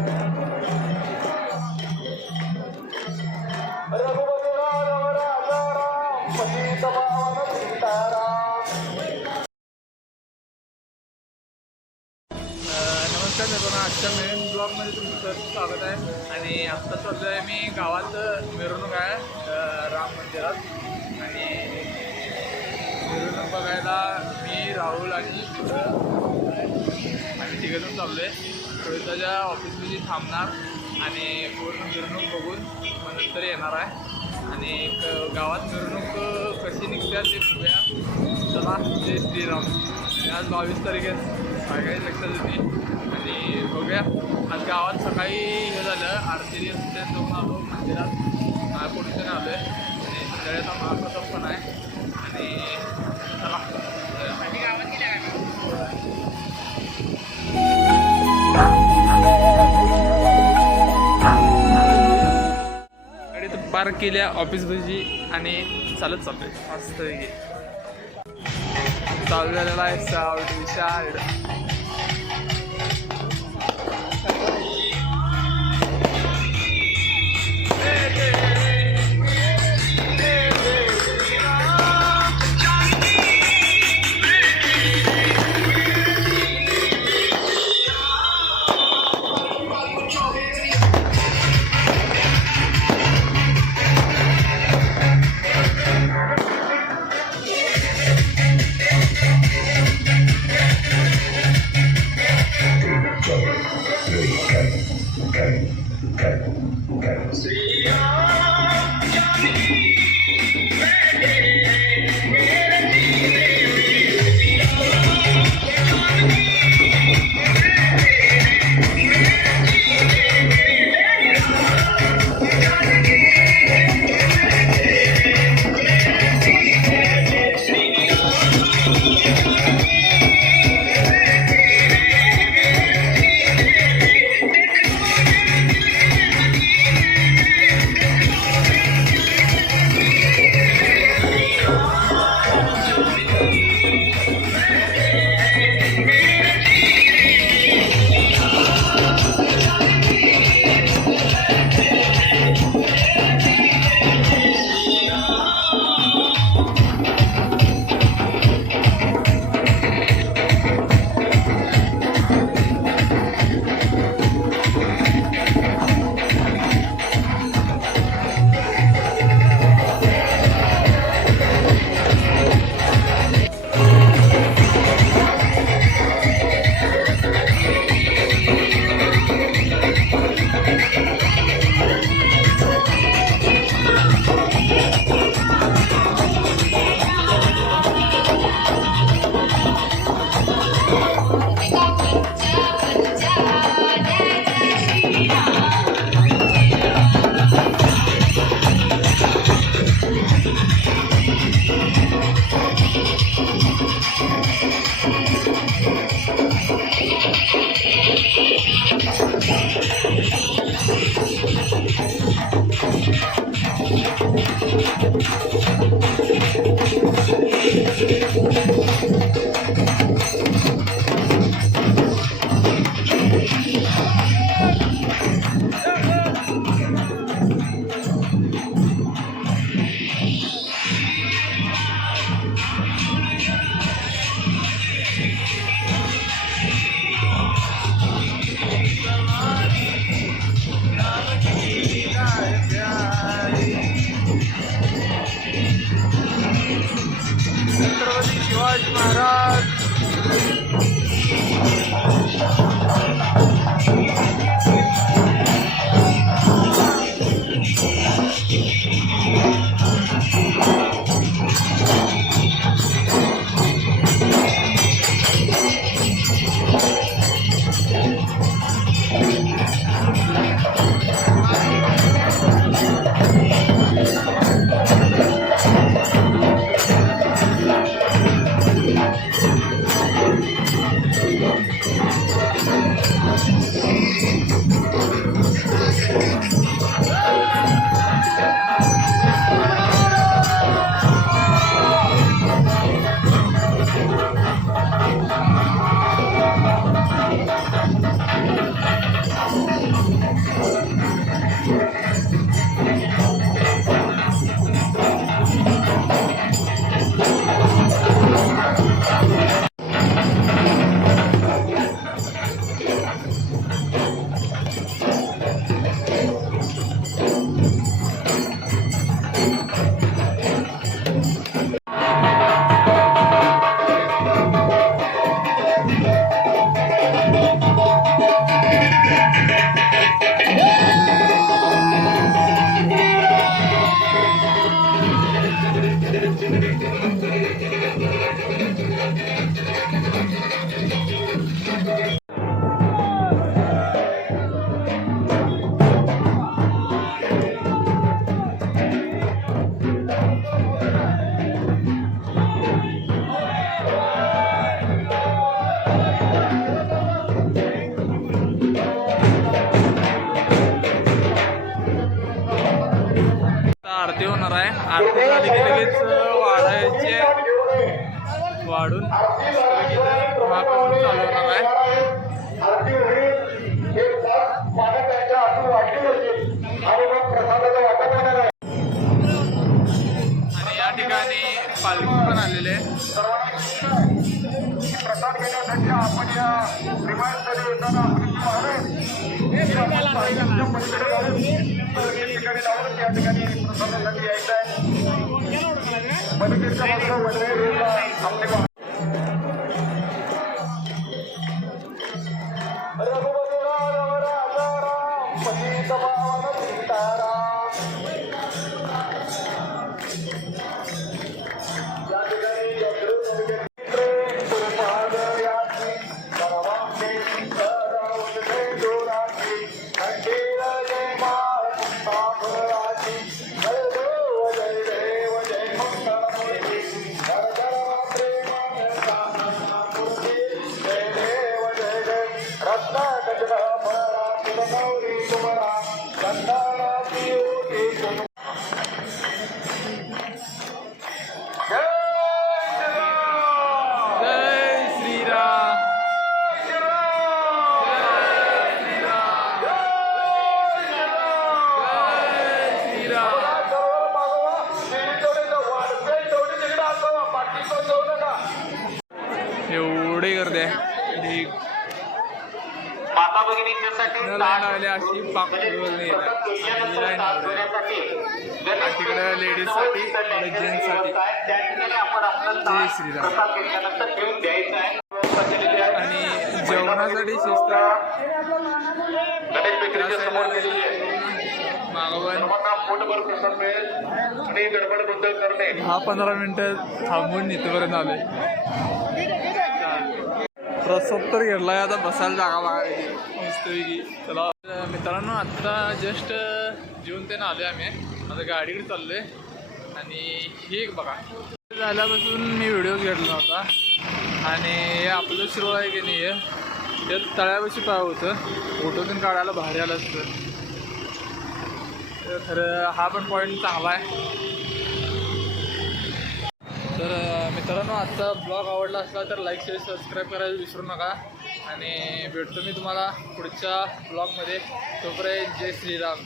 नमस्कार मित्रांनो, आजच्या मेन ब्लॉगमध्ये तुमचं स्वागत आहे. आणि आत्ता चाललो आहे मी गावात मिरवणूक आहे राम मंदिरात. आणि मिरवणूक बघायला मी राहुल आणि तिघेजण चाललो आहे. रोहिताच्या ऑफिसमध्ये थांबणार आणि पूर्ण मिरवणूक बघून मग नंतर येणार आहे. आणि गावात मिरवणूक कशी निघते ते बघूया. चला, जय श्रीराम. आज 22 तारीख आहे, काय लक्षात येते. आणि बघूया, आज गावात सकाळी हे झालं, आरती जाऊन आलो मंदिरात, महापुरुषाने आलो आहे. आणि संध्याकाळचा महाप्रसाद पण आहे. आणि चला गावात गेल्या गाडी तर पार्क केल्या ऑफिस भजी आणि चालत चाललोय मस्त चालू झालेला आहे साऊथ विशाल. आरती झाली की लगेच वाढायचे, वाढून महाप्रसाद चालू होणार आहे. आणि या ठिकाणी पालखी पण आलेली आहे. प्रसाद घेण्यासाठी आपण या विमानतळी येताना ठिकाणी जाऊन त्या ठिकाणी प्रसादासाठी यायचं आहे. पलीकडच्या बाजूला वनवेला आपले एवढी गर्दी आहे. माता भगिनींच्यासाठी लाईन लावली अशी तिकडे लेडीजसाठी जेंट्ससाठी. जय श्रीराम. आणि जेवणासाठी शिस्त मागवण 10-15 मिनटं थांबून इथपर्यंत आले. प्रसाद तर घेतला आता बसायला जागा बघायची मस्तपैकी. चला मित्रांनो, आत्ता जस्ट जेवून ते आले आम्ही. आता गाडीकडे चाललो आहे. आणि हे एक बघा, झाल्यापासून मी व्हिडिओज घेतला नव्हता. आणि हे आपलं शिरोळ आहे की नाही, ते तळ्यापाशी पाय होतं, फोटोतून काढायला भारी आलं असतं. खरं हा पण पॉईंट चांगला आहे. तर मित्रांनो, आजचा ब्लॉग आवडला असला तर लाईक शेअर सबस्क्राईब करायला विसरू नका. आणि भेटतो मी तुम्हाला पुढच्या ब्लॉगमध्ये. तोपर्यंत जय श्रीराम.